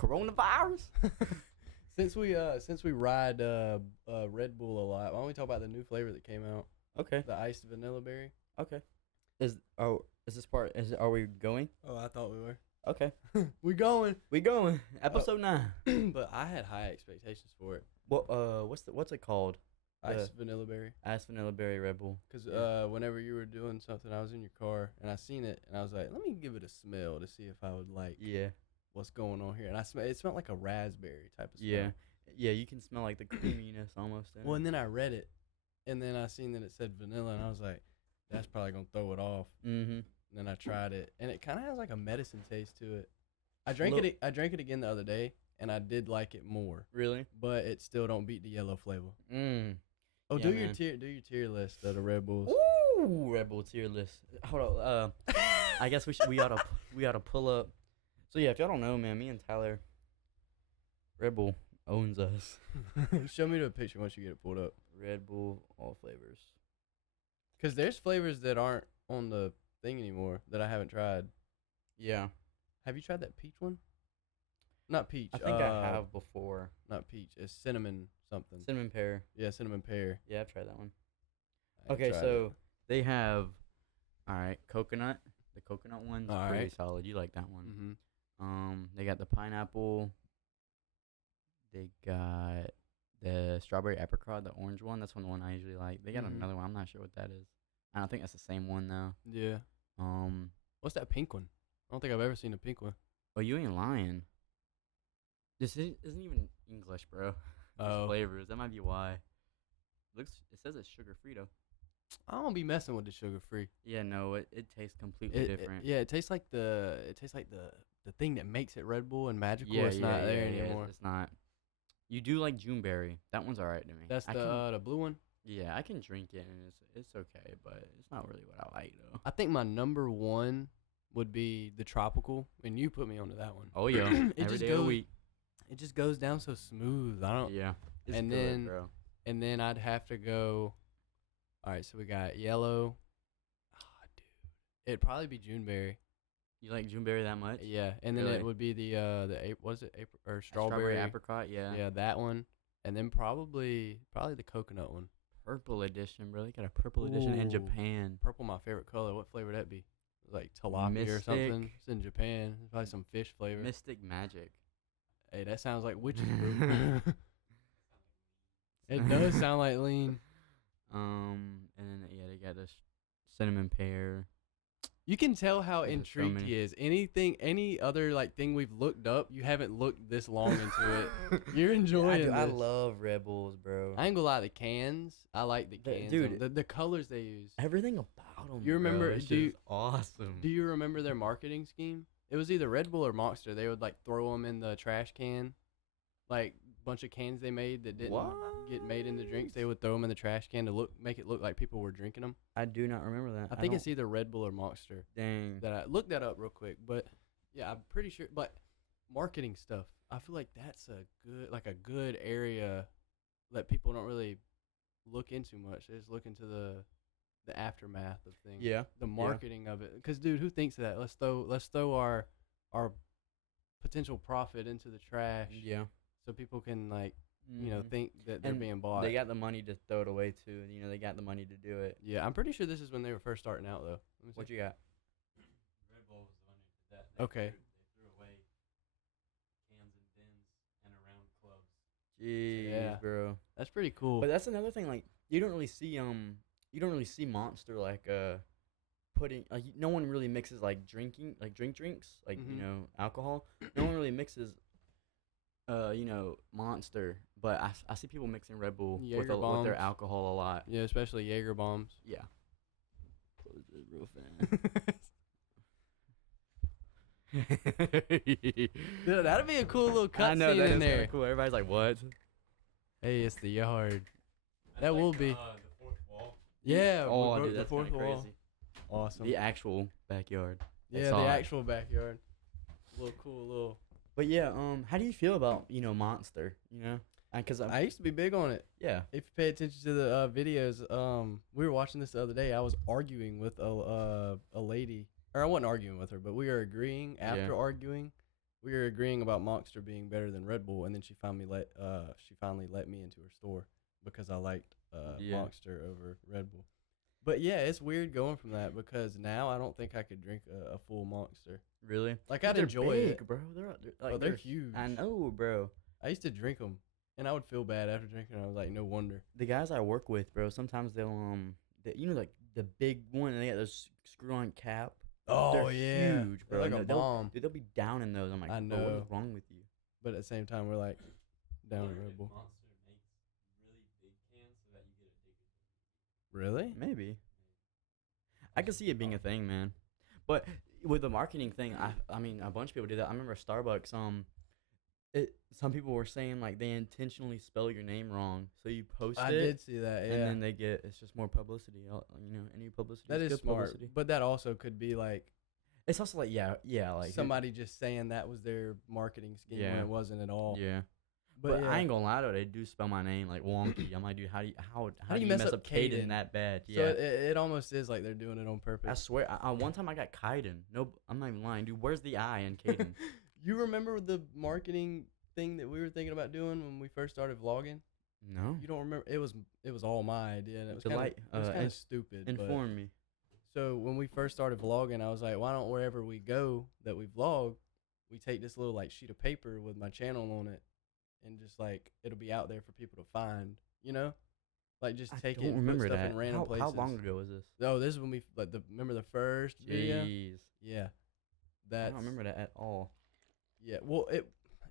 Coronavirus? Since we ride Red Bull a lot, why don't we talk about the new flavor that came out? Okay. The iced vanilla berry. Okay. Is this part? Are we going? Oh, I thought we were. Okay. We going. We going. Episode 9. But I had high expectations for it. What what's it called? Iced vanilla berry. Iced vanilla berry Red Bull. Because whenever you were doing something, I was in your car and I seen it and I was like, let me give it a smell to see if I would like what's going on here. And it smelled like a raspberry type of smell. Yeah. Yeah, you can smell like the creaminess almost. Well, and then I read it, and then I seen that it said vanilla, and I was like, that's probably gonna throw it off. Mm-hmm. And then I tried it, and it kind of has like a medicine taste to it. I drank it again the other day, and I did like it more. Really? But it still don't beat the yellow flavor. Oh, yeah, do your tier list of the Red Bulls. Ooh, Red Bull tier list. Hold on. I guess we ought to pull up. So yeah, if y'all don't know, man, me and Tyler, Red Bull owns us. Show me the picture once you get it pulled up. Red Bull, all flavors. Because there's flavors that aren't on the thing anymore that I haven't tried. Yeah. Have you tried that peach one? Not peach. I think I have before. Not peach. It's cinnamon something. Cinnamon pear. Yeah, cinnamon pear. Yeah, I've tried that one. Okay, so they have, all right, coconut. The coconut one's pretty solid. You like that one. Mm-hmm. They got the pineapple. They got the strawberry apricot, the orange one. That's the one I usually like. They got another one. I'm not sure what that is. I don't think that's the same one though. Yeah. What's that pink one? I don't think I've ever seen a pink one. Oh, you ain't lying. This isn't even English, bro. Oh. Flavors. That might be why. It says it's sugar free though. I don't be messing with the sugar free. Yeah, no, it tastes completely different. It tastes like the thing that makes it Red Bull and magical. It's not there anymore. It's not. You do like Juneberry. That one's alright to me. That's the blue one. Yeah, I can drink it and it's okay, but it's not really what I like though. I think my number one would be the tropical, and you put me onto that one. Oh yeah, every day of the week. It just goes down so smooth. I don't. Yeah. It's good, bro. And then I'd have to go. All right, so we got yellow. Oh, dude, it'd probably be Juneberry. You like Juneberry that much? Yeah, and then it would be the what is it, or strawberry apricot? Yeah. Yeah, that one, and then probably the coconut one. Purple edition, bro. They got a purple edition in Japan. Purple, my favorite color. What flavor would that be? Like tilapia or something. It's in Japan. It's probably some fish flavor. Mystic Magic. Hey, that sounds like witch's brew. It does sound like lean. And then they got this cinnamon pear. You can tell how intrigued he is. Any other like thing we've looked up, you haven't looked this long into it. You're enjoying it. I love Red Bulls, bro. I ain't gonna lie, the cans. I like the cans. Dude, the colors they use. Everything about them. You remember? Awesome. Do you remember their marketing scheme? It was either Red Bull or Monster. They would like throw them in the trash can, like bunch of cans they made that didn't get made into drinks. They would throw them in the trash can to make it look like people were drinking them. I do not remember that. I think it's either Red Bull or Monster. Dang. That I looked that up real quick, but yeah, I'm pretty sure. But marketing stuff, I feel like that's a good area that people don't really look into much. They just look into the aftermath of things. Yeah. The marketing of it. Because dude, who thinks of that? Let's throw our potential profit into the trash. Yeah. So people can think that they're being bought. They got the money to throw it away too. They got the money to do it. Yeah, I'm pretty sure this is when they were first starting out though. What you got? Red Bull was the one who did that. Okay. They threw away cans and bins and around clubs. Jeez, bro. That's pretty cool. But that's another thing. Like you don't really see Monster putting no one really mixes drinks alcohol. No one really mixes Monster, but I see people mixing Red Bull with their alcohol a lot. Yeah, especially Jaeger bombs. Yeah. Close it real fast. Dude, that'd be a cool little cutscene in there. Cool. Everybody's like, "What?" Hey, it's the yard. That will be. The fourth wall. Yeah. Oh, dude, that's the fourth crazy. wall. Awesome. The actual backyard. Yeah, the actual backyard. Cool. But yeah, how do you feel about Monster? Because I used to be big on it. Yeah. If you pay attention to the videos, we were watching this the other day. I was arguing with a lady, or I wasn't arguing with her, but we were agreeing after arguing we were agreeing about Monster being better than Red Bull, and then she finally let me into her store because I liked Yeah. Monster over Red Bull. But yeah, it's weird going from that because now I don't think I could drink a full Monster. Really? Like But I'd they're enjoy big, it. bro. Like Oh, they're huge. I know, bro. I used to drink them, and I would feel bad after drinking. I was like, no wonder. The guys I work with, bro, sometimes they'll you know, like the big one, and they got those screw-on cap. Oh They're yeah, huge, they're bro. like a and they'll, bomb. dude, they'll be down in those. I'm like, I bro, what is know. wrong with you? But at the same time, we're like down Wonder with Red if Bull. Monster makes really big cans so that you get addicted to it. Really? Maybe. I can see it being a thing, man. But with the marketing thing, I mean, a bunch of people do that. I remember Starbucks. Some people were saying like they intentionally spell your name wrong, so you post I it, did see that. Yeah, and then they get it's just more publicity. You know, any publicity. that is is good smart. publicity. But that also could be like It's also like yeah, like somebody just saying that was their marketing scheme when Yeah. it wasn't at all. Yeah. But, But yeah. I ain't gonna lie though, they do spell my name like wonky. I'm like, dude, how do you mess up Caden Caden? that bad? So Yeah. it almost is like they're doing it on I purpose. swear, one time I got Kaiden. No, I'm not even lying, dude. Where's the I in Caden? You remember the marketing thing that we were thinking about doing when we first started vlogging? No. You don't remember? It was all my idea, and it was kind Delight- of stupid. but- Inform me. So when we first started vlogging, I was like, why don't wherever we go that we vlog, we take this little like sheet of paper with my channel on it, and just like it'll be out there for people to find, you know, like just take it don't and remember put stuff that. in random places. How long ago was this? Oh, this is when we remember the first video? Jeez. Yeah, I that's don't remember that at all. yeah. Well,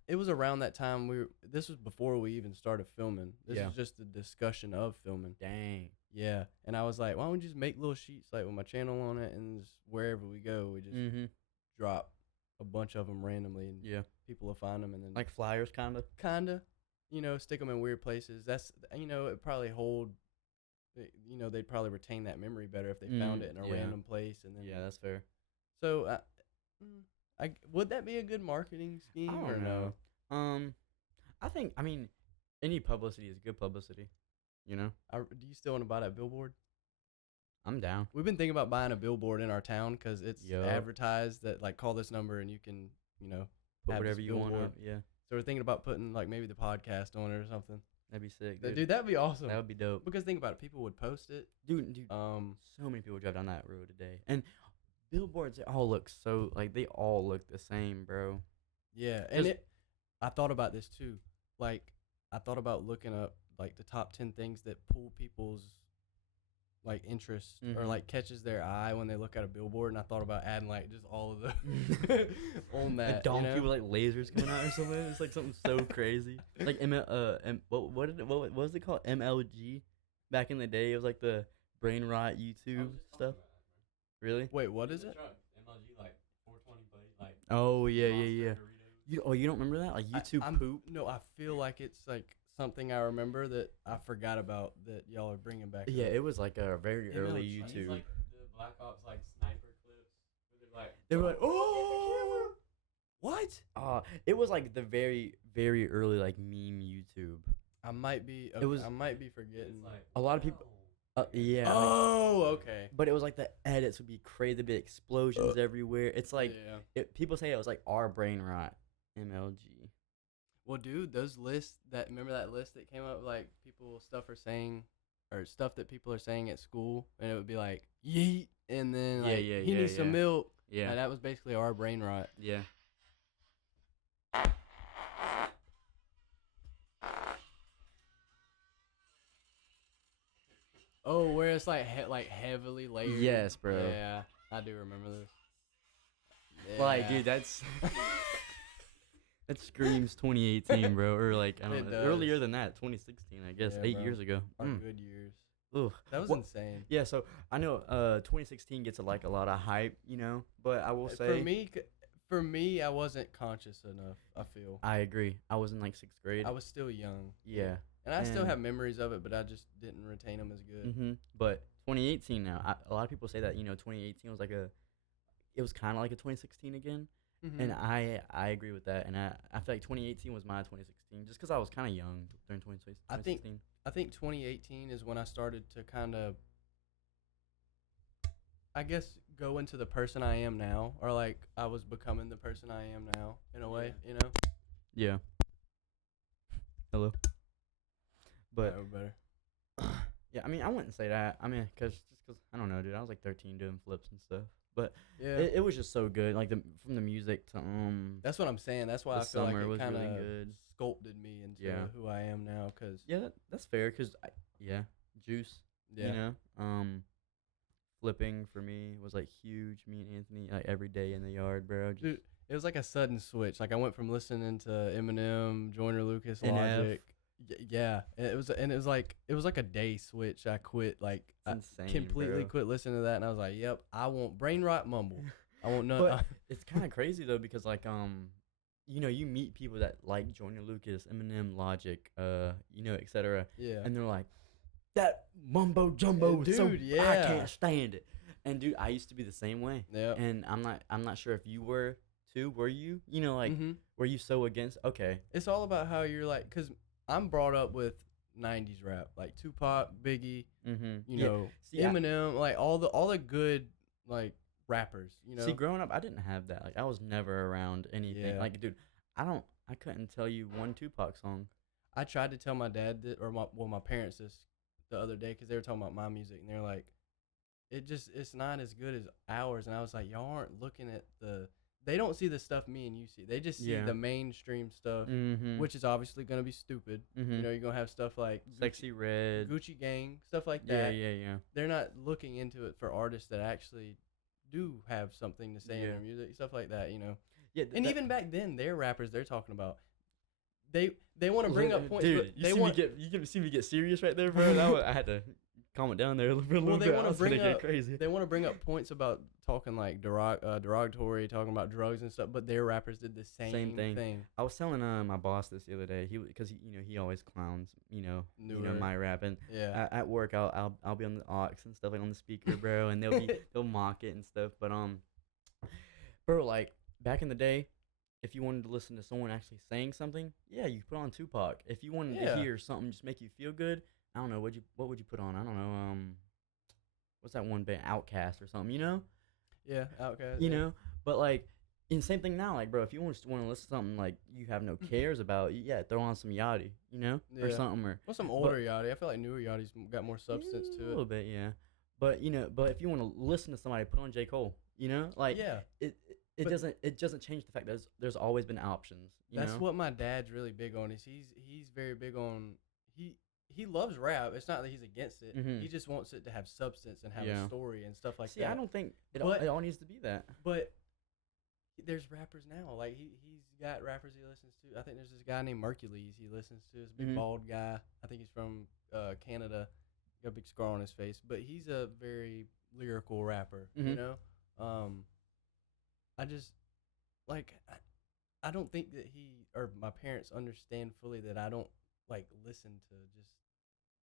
it was around that time this was before we even started filming. This Yeah. was just the discussion of filming. Dang. Yeah, and I was like, why don't we just make little sheets like with my channel on it, and just wherever we go, we just Mm-hmm. drop a bunch of them randomly, and Yeah. people will find them, and then Like flyers, kind of. kinda, stick them in weird places. That's it probably they'd probably retain that memory better if they found it in a yeah. random place, and then Yeah, that's fair. So, would that be a good marketing scheme I or don't no? know. I mean, any publicity is good publicity. You know, Do you still want to buy that billboard? I'm down. We've been thinking about buying a billboard in our town because it's Yup. advertised that like call this number and you can Put have whatever this you want billboard. up. Yeah, So we're thinking about putting like maybe the podcast on it or something. that'd be sick, Dude, dude. that'd be awesome. That would be dope. Because think about it, people would post it. Dude, so many people drive down that road today, and billboards, they all look they all look the same, bro. Yeah, and Just- I thought about this too. Like I thought about looking up like the top 10 things that pull people's like interest or Mhm. like catches their eye when they look at a billboard, and I thought about adding like just all of the on A that. donkey with like lasers coming out or something. It's like something so crazy. Like what was it called? MLG. Back in the day, it was like the brain rot YouTube stuff. Really? Wait, what is it? Truck, MLG, like 420 buddy, like Oh yeah, Monster yeah. Doritos. You don't remember that? Like YouTube I'm- poop? No, I feel like it's like something I remember that I forgot about that y'all are bringing back. Yeah, up. it was like a very early MLG. Like, YouTube. it's like the Black Ops like sniper clips. Where they're like, They were like, oh, What? it was like the very, very early like meme YouTube. I might be. It was- I might be forgetting. it's like A lot of people- Yeah. like- Oh, okay. but it was like the edits would be crazy, there'd be explosions everywhere. It's like yeah. people say it was like our brain rot. MLG. Well, dude, those lists remember that list that came up like stuff that people are saying at school, and it would be like yeet, and then like he needs some milk. Yeah. Like, that was basically our brain rot. Yeah. Oh, where it's like heavily layered. Yes, bro. Yeah, I do remember this. Like, Yeah. dude, that's that screams 2018, bro, or like I It don't know, does. earlier than that, 2016, I guess, Yeah, 8 bro. years ago. Our Mm. good years. Ugh. That was What- insane. Yeah, so I know 2016 gets a lot of hype, you know, but I will say For me, I wasn't conscious enough. I feel I agree. I was in like 6th grade. I was still young. Yeah. And I still And- have memories of it, but I just didn't retain them as good. Mm-hmm. But 2018 now, a lot of people say that 2018 was it was kind of like a 2016 again, Mhm. and I agree with that. And I feel like 2018 was my 2016, just because I was kind of young during 2016. I think 2018 is when I started to kind of, I guess, go into the person I am now, or like I was becoming the person I am now in a way, Yeah. you know. Yeah. Hello. But Alright, we're better. yeah, I mean, I wouldn't say that. I mean, cause I don't know, dude. I was like 13 doing flips and stuff, but Yeah, it was just so good. Like from the music to that's what I'm saying. That's why the I feel like summer it was kind really of good. sculpted me into Yeah. who I am now. Cause Yeah, that's fair. Cause yeah, juice. yeah, You know, flipping for me was like huge. Me and Anthony like every day in the yard, bro. Just dude, it was like a sudden switch. Like I went from listening to Eminem, Joyner Lucas, NF. Logic. Yeah, it was like a day switch. I quit like it's I insane, completely bro. quit listening to that, and I was like, "Yep, I want brain rot mumble. I want none." But it's kind of crazy though because like you know, you meet people that like Joyner Lucas, Eminem, Logic, you know, etc. yeah, And they're like, that mumbo jumbo is so Dude, I yeah. can't stand it. And dude, I used to be the same way. yeah. And I'm not sure if you were too. Were you? You know, like Mm-hmm. were you so against? Okay. It's all about how you're like, cause I'm brought up with '90s rap, like Tupac, Biggie, Mm-hmm. you know, See, I- Eminem, like all the good like rappers, you know. See, growing up, I didn't have that. Like, I was never around anything. Yeah. Like, dude, I couldn't tell you one Tupac song. I tried to tell my dad or my parents this the other day because they were talking about my music and they're like, it's not as good as ours, and I was like, y'all aren't looking at they don't see the stuff me and you see. They just see Yeah. the mainstream stuff, Mm-hmm. which is obviously gonna be stupid. Mm-hmm. You know, you're gonna have stuff like Sexy Red. Gucci Gang, stuff like Yeah, that. yeah. They're not looking into it for artists that actually do have something to say in Yeah. their music, stuff like that. You know, Yeah, and even back then, their rappers they're talking about, they want to bring up points, Dude, but you they see want me get you see me get serious right there, bro. I had to calm it down there for a little Well, they bit. wanna I was gonna bring get up- crazy. they want to bring up points about talking like derogatory, talking about drugs and stuff, but their rappers did the same thing. I was telling my boss this the other day. Because you know he always clowns you know Newer. my rap, and Yeah, at work I'll be on the aux and stuff like on the speaker, bro, and they'll mock it and stuff. But bro, like back in the day, if you wanted to listen to someone actually saying something, yeah, you put on Tupac. If you wanted Yeah. to hear something just make you feel good, I don't know what would you put on? I don't know. What's that one band? Outcast or something, you know? yeah, Outkast. You yeah. know? But like, and same thing now, like, bro, if you want to listen to something like you have no cares about, yeah, throw on some Yachty, you know, or Yeah. something, or Well, some older Yachty. I feel like newer Yachty's got more substance a to little it. bit, yeah. But you know, but if you want to listen to somebody, put on J. Cole, you know, like, Yeah, it But- doesn't change the fact that there's always been options. You that's know? what my dad's really big on. Is he's very big on he loves rap. It's not that he's against it. Mhm. He just wants it to have substance and have Yeah. a story and stuff like See, that. I don't think But- it all needs to be that. But there's rappers now. Like he's got rappers he listens to. I think there's this guy named Mercules he listens to. This big Mhm. bald guy. I think he's from Canada. Got a big scar on his face, but he's a very lyrical rapper. You Mhm. know, I just like I don't think that he or my parents understand fully that I don't like listen to just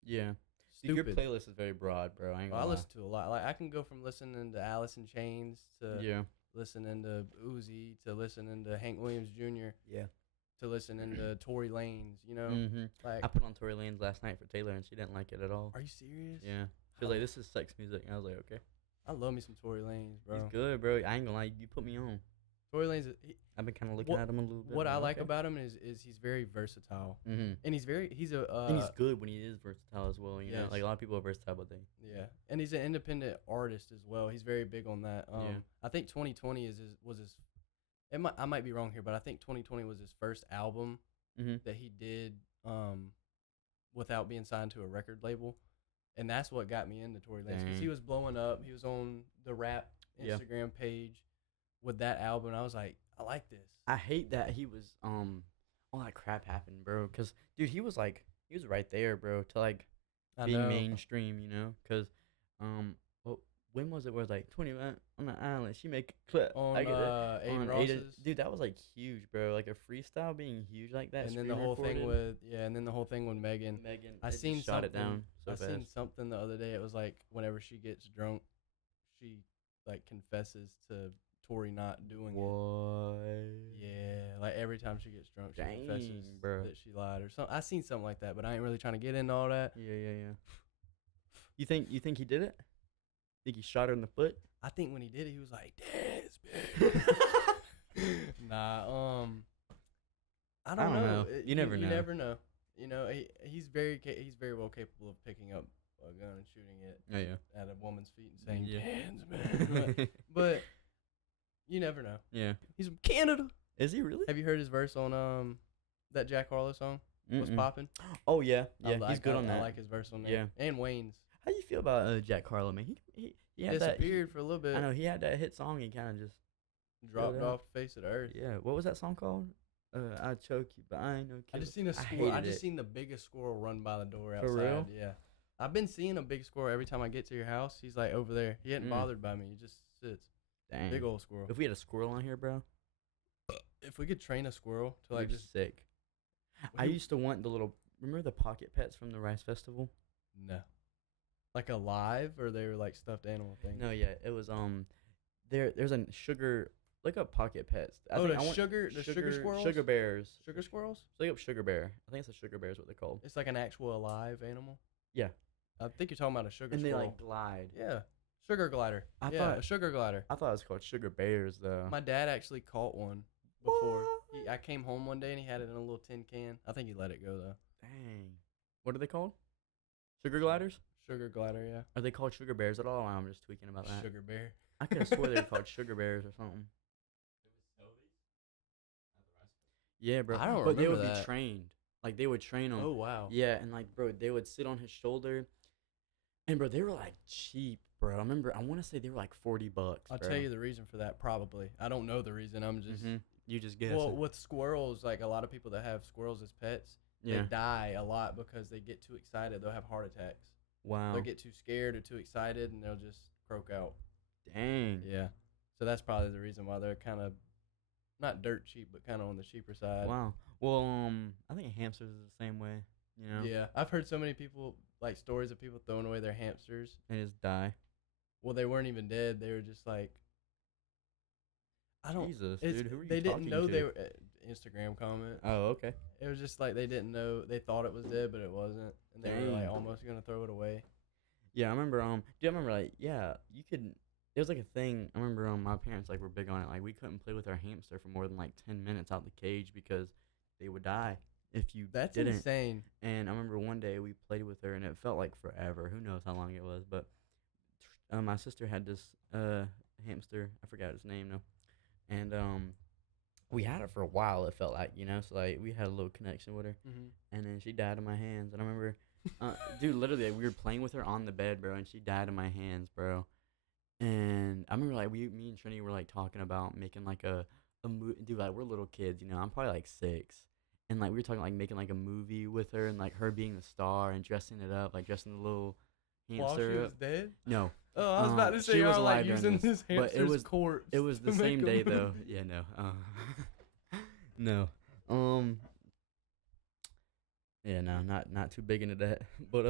Yeah. See, your stupid. playlist is very broad, bro. I ain't Well, I gonna listen to a lot. Like I can go from listening to Alice in Chains to lie. Yeah. listening to Uzi to listening to Hank Williams Jr. Yeah. to listening to Tory Lanez, you know? Mm-hmm. Like, I put on Tory Lanez last night for Taylor, and she didn't like it at all. are you serious? Yeah. She was like, "This is sex music," and I was like, "Okay." I love me some Tory Lanez, bro. He's good, bro. I ain't gonna lie. You put me on. Tory Lanez, I've been kind of looking What- at him a little bit. what I I'm like okay. about him is he's very versatile. Mm-hmm. And he's And he's good when he is versatile as well. You know, Yes. like a lot of people are versatile, but they. yeah. And he's an independent artist as well. He's very big on that. Yeah. I think 2020 was his, I might be wrong here, but I think 2020 was his first album Mm-hmm. that he did without being signed to a record label, and that's what got me into Tory Lanez because he Dang. was blowing up. He was on the rap Yeah. Instagram page with that album. And I was like, I like this. I hate that he was all that crap happened, bro. Cause dude, he was right there, bro, to like I being know. mainstream, you know. Cause well, when was it? Where it was like 20 on the island? She make a clip On I get it. Aiden On Ross's, dude, that was like huge, bro. Like a freestyle being huge like that. and then the screen whole thing recorded. with Megan. Megan. I it just seen shot it something- down so I fast. seen something the other day. It was like whenever she gets drunk, she like confesses to Tory not doing it. What? Yeah, like every time she gets drunk, she confesses Dang, bro. that she lied or something. I seen something like that, but I ain't really trying to get into all that. Yeah. You think he did it? Think he shot her in the foot? I think when he did it, he was like, "Dad's big." Nah, I don't know. You never know. You never know. You know, he's very well capable of picking up a gun and shooting it Oh yeah. at a woman's feet and saying, Yeah. "Dan's man." but you never know. Yeah. He's from Canada. Is he really? Have you heard his verse on that Jack Harlow song? What's Mm-mm. poppin'? Oh yeah. Yeah. I He's good on I that. like his verse on there. Yeah. And Wayne's. How you feel about Jack Harlow, man? He had that. Disappeared for a little bit. I know he had that hit song. He kind of just Dropped out. off the face of the earth. Yeah. What was that song called? I choke you, but I ain't no killer. I just seen a squirrel. hated I just it. seen the biggest squirrel run by the door outside. For real? Yeah. I've been seeing a big squirrel every time I get to your house. He's like over there. He ain't bothered by me. He just sits. Dang. Big old squirrel. If we had a squirrel on here, bro, If we could train a squirrel to like we'd be just sick. I used to want the little. Remember the pocket pets from the Rice Festival? no, like alive or they were like stuffed animal things. No, yeah, it was There's a sugar. Look up pocket pets. I want sugar squirrels. Sugar bears. Sugar squirrels. Look up sugar bear. I think it's a sugar bear is what they're called. It's like an actual alive animal. Yeah. I think you're talking about a sugar And they squirrel. like glide. Yeah, sugar glider. I Yeah, thought- a sugar glider. I thought it was called sugar bears though. My dad actually caught one before. What? I came home one day and he had it in a little tin can. I think he let it go though. Dang. What are they called? Sugar gliders? Sugar glider, yeah. Are they called sugar bears at all? I'm just tweaking about that. Sugar bear. I could have swore they were called sugar bears or something. Yeah, bro. I don't But they remember would that. be trained. Like they would train them. Oh wow. Yeah, and like, bro, they would sit on his shoulder, and bro, they were like cheap, bro. I remember, I want to say they were like $40. I'll tell you the reason for that. Probably. I don't know the reason. I'm just. You just guess. Well, with squirrels, like a lot of people that have squirrels as pets, yeah. they die a lot because they get too excited. They'll have heart attacks. Wow. They'll get too scared or too excited, and they'll just croak out. Dang. Yeah. So that's probably the reason why they're kind of not dirt cheap, but kind of on the cheaper side. Wow. Well, I think hamsters is the same way. You know. Yeah, I've heard so many people like stories of people throwing away their hamsters. They just die. Well, they weren't even dead. They were just like, I don't. Jesus, it's- dude. Who are you they didn't talking know to? they were. Instagram comment. Oh, okay. It was just like they didn't know. They thought it was dead, but it wasn't, and they were like Dang. almost gonna throw it away. Yeah, I remember. Do you remember like you could? It was like a thing. I remember my parents like were big on it. Like we couldn't play with our hamster for more than like 10 minutes out the cage because they would die if you That's didn't. insane. And I remember one day we played with her and it felt like forever. Who knows how long it was? But my sister had this hamster. I forgot its name now. And we had it for a while. It felt like, so like we had a little connection with her. Mm-hmm. And then she died in my hands. And I remember, dude, literally like, we were playing with her on the bed, bro, and she died in my hands, bro. And I remember like me and Trini were like talking about making like a movie. Dude, like we're little kids, I'm probably like 6. And like we were talking like making like a movie with her and like her being the star and dressing it up, like dressing the little hamster While she was up. dead. No. Oh, I was about to say she y'all was are like alive using during this this, but hamster's corpse. It was the to same make a day though. movie. Yeah, no. No. Yeah, no, not too big into that. But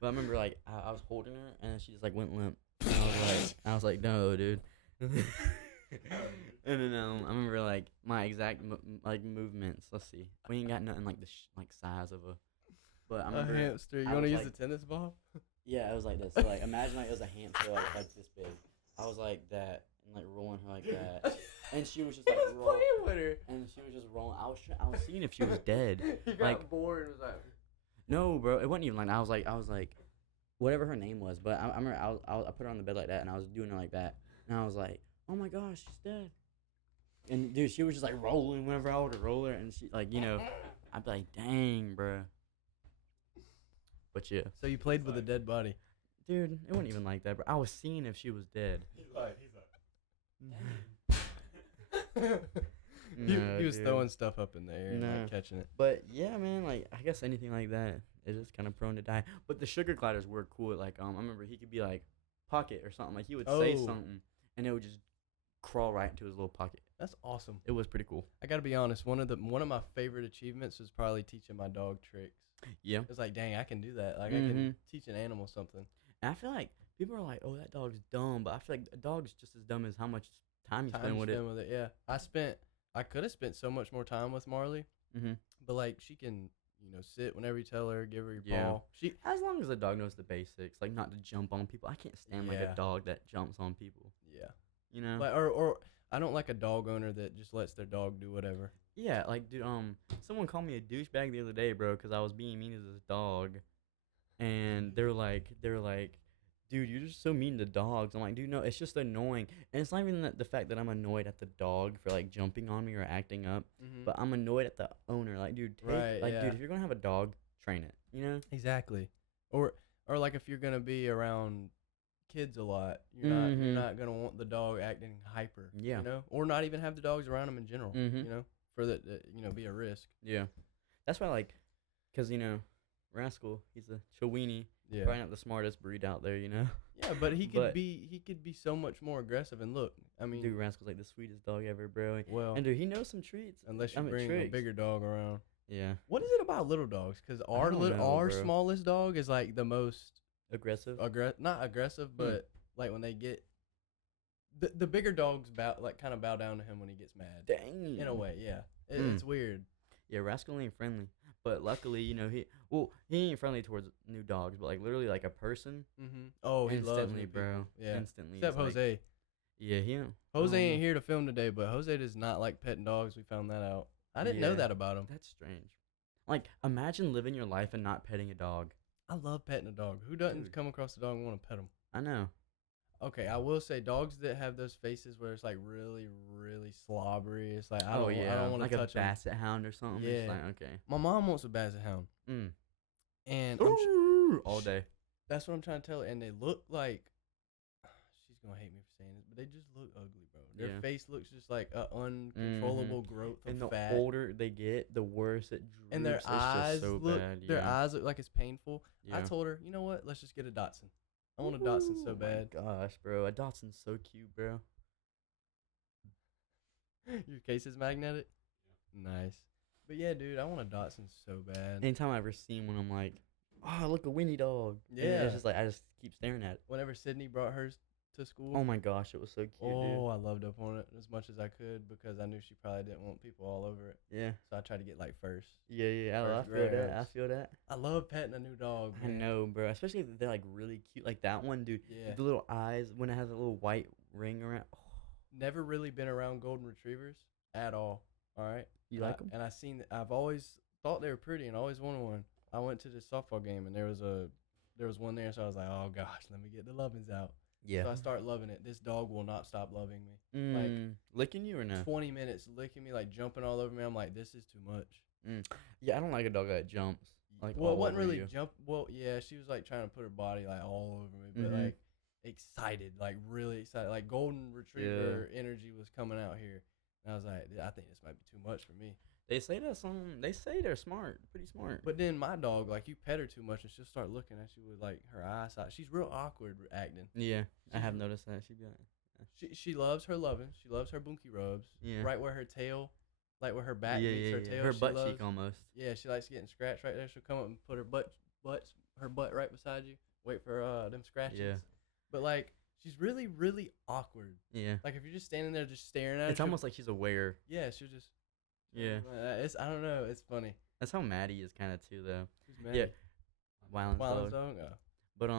but I remember like I was holding her and then she just like went limp. And I was like, no, dude. And then I remember like my exact like movements. Let's see, we ain't got nothing like the like size of a. But I A remember hamster. You I want to was use like- a tennis ball? Yeah, it was like this. So, like, imagine like it was a hamster like this big. I was like that and like rolling her like that, and she was just like rolling. with her. And she was just rolling. I was seeing if she was dead. He got Like- bored and was like, No, bro, it wasn't even like. I was like, whatever her name was. But I remember I put her on the bed like that, and I was doing her like that, and I was like, oh my gosh, she's dead. And dude, she was just like rolling whenever I would roll her, and she like I'd be like, dang, bro. But yeah, so you played with a dead body. dude, it wasn't even like that, bro. I was seeing if she was dead. He's like. No, he was dude. throwing stuff up in the air and Nah. like, catching it. But yeah, man, like I guess anything like that is just kind of prone to die. But the sugar gliders were cool. Like I remember he could be like pocket or something. Like he would say Oh. something and it would just crawl right into his little pocket. That's awesome. It was pretty cool. I gotta be honest. One of my favorite achievements was probably teaching my dog tricks. Yeah. It's like, dang, I can do that. Like I Mhm. can teach an animal something. And I feel like people are like, oh, that dog's dumb, but I feel like a dog's just as dumb as how much time you spend with it. Yeah. I could have spent so much more time with Marley, Mhm. but like she can sit whenever you tell her, give her your Yeah. paw. As long as the dog knows the basics, like not to jump on people. I can't stand like Yeah. a dog that jumps on people. Yeah. You know? Like or I don't like a dog owner that just lets their dog do whatever. Yeah, like dude, someone called me a douchebag the other day, bro, because I was being mean to this dog, and they were like, dude, you're just so mean to dogs. I'm like, dude, no, it's just annoying, and it's not even the fact that I'm annoyed at the dog for like jumping on me or acting up, Mm-hmm. but I'm annoyed at the owner. Like, dude, Right, like, yeah. dude, if you're gonna have a dog, train it. You know? Exactly. Or like if you're gonna be around kids a lot, you're Mhm. not gonna want the dog acting hyper. Yeah. Or not even have the dogs around them in general. Mhm. For that be a risk. Yeah, that's why like, cause Rascal, he's a Chiweenie, Yeah. probably not the smartest breed out there. Yeah, but he could But- be so much more aggressive. And look, I mean, Dude, Rascal's like the sweetest dog ever, bro. well, And dude, he knows some treats. unless you I mean, bring a tricks. bigger dog around. Yeah, What is it about little dogs? Because our don't know, our bro. smallest dog is like the most aggressive. not aggressive, but like when they get the bigger dogs kind of bow down to him when he gets mad. Dang. In a way, yeah. Mm. It's weird. Yeah, Rascal ain't friendly, but luckily, he ain't friendly towards new dogs, but like literally like a person. Mm-hmm. Oh, he loves Instantly, new bro. people. Yeah. Instantly. Except it's like- Jose. Yeah, he. Don't- Jose I don't ain't know. here to film today, but Jose does not like petting dogs. We found that out. I didn't know Yeah. that about him. That's strange. Like, imagine living your life and not petting a dog. I love petting a dog. Who doesn't Dude. come across a dog and want to pet him? I know. Okay, I will say dogs that have those faces where it's like really, really slobbery. It's like I don't want like to a touch 'em. basset hound or something. It's Yeah. like, okay. My mom wants a basset hound, Mm. and All day. that's what I'm trying to tell her. And they look like she's gonna hate me for saying this, but they just look ugly, bro. Their Yeah. face looks just like an uncontrollable growth of And the fat. older they get, the worse it droops. And their It's eyes just so look bad. their yeah. eyes look like it's painful. I Yeah. told her, you know what? Let's just get a Dotson. I want a Dotson so Ooh, bad. My gosh, bro, a Dachshund's so cute, bro. Your case is magnetic. Nice. But yeah, dude, I want a Dotson so bad. Anytime I ever seen one, I'm like, oh, look, a Winnie dog. And Yeah. it's just like I just keep staring at it. Whenever Sydney brought hers to school, Oh my gosh, it was so cute, I loved up on it as much as I could because I knew she probably didn't want people all over it. dude. Yeah. So I tried to get like first. Yeah. I First feel that. I grabs. feel that. I love petting a new dog. I Man. know, bro. Especially if they're like really cute, like that one, dude. Yeah. The little eyes when it has a little white ring around. Oh, Never really been around golden retrievers at all. All right. you like them? And I've always thought they were pretty and always wanted one. I went to this softball game and there was one there, so I was like, oh gosh, let me get the lovin's out. Yeah. So I start loving it. This dog will not stop loving me. Licking you or no? 20 minutes licking me, like jumping all over me. I'm like, this is too much. Yeah, I don't like a dog that jumps. Like, Well, it all wasn't over really you. jump. Well, yeah, she was like trying to put her body like all over me, but Mhm. like excited, like really excited. Like golden retriever energy was coming out here. And I was like, I think this might be too much for me. They say that they say they're smart, pretty smart. But then my dog, like you pet her too much and she'll start looking at you with like her eyesight. She's real awkward acting. Yeah, I have noticed that. She'd be like, She loves her loving. She loves her bunkie rubs. Yeah. Right where her tail, like where her back yeah, meets yeah, her yeah. tail. Her she butt loves, cheek almost. Yeah, she likes getting scratched right there. She'll come up and put her butt right beside you. Wait for them scratches. Yeah. But like she's really, really awkward. Yeah. Like if you're just standing there just staring at her. It's almost like she's aware. Yeah, she'll just. Yeah. It's I don't know. It's funny. That's how Maddie is kind of too, though. Who's mad? Yeah. Violence Wild dog. dog. Oh. But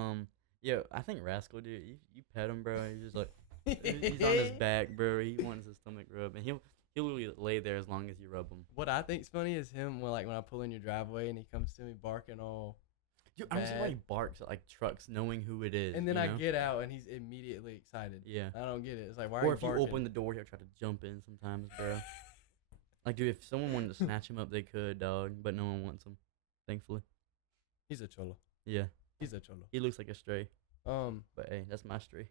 yeah, I think Rascal, dude, you pet him, bro. He's just like he's on his back, bro. He wants his stomach rubbed, and he'll literally lay there as long as you rub him. What I think's funny is him when I pull in your driveway and he comes to me barking all. Dude, I don't see why Bad. he barks at like trucks, knowing who it is. And then you I know? get out and he's immediately excited. Yeah. I don't get it. It's like why are Or you if you barking? open the door, he'll try to jump in sometimes, bro. Like, dude, if someone wanted to snatch him up, they could, dog. But no one wants him, thankfully. He's a cholo. Yeah, He's a cholo. he looks like a stray. Um. But hey, that's my stray.